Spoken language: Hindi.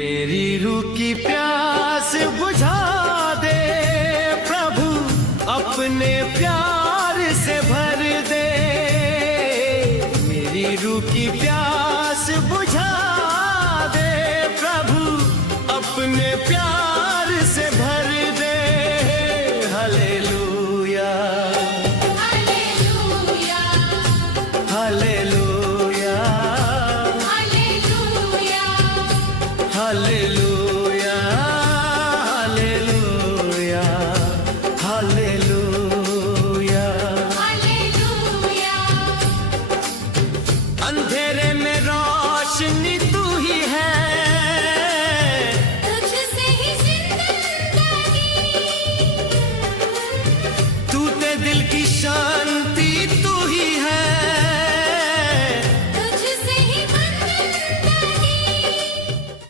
मेरी रूह की प्यास बुझा दे प्रभु, अपने प्यार से भर दे। मेरी रूह की प्यास बुझा दे प्रभु, अपने प्यार से भर दे। Hallelujah hallelujah hallelujah hallelujah hallelujah.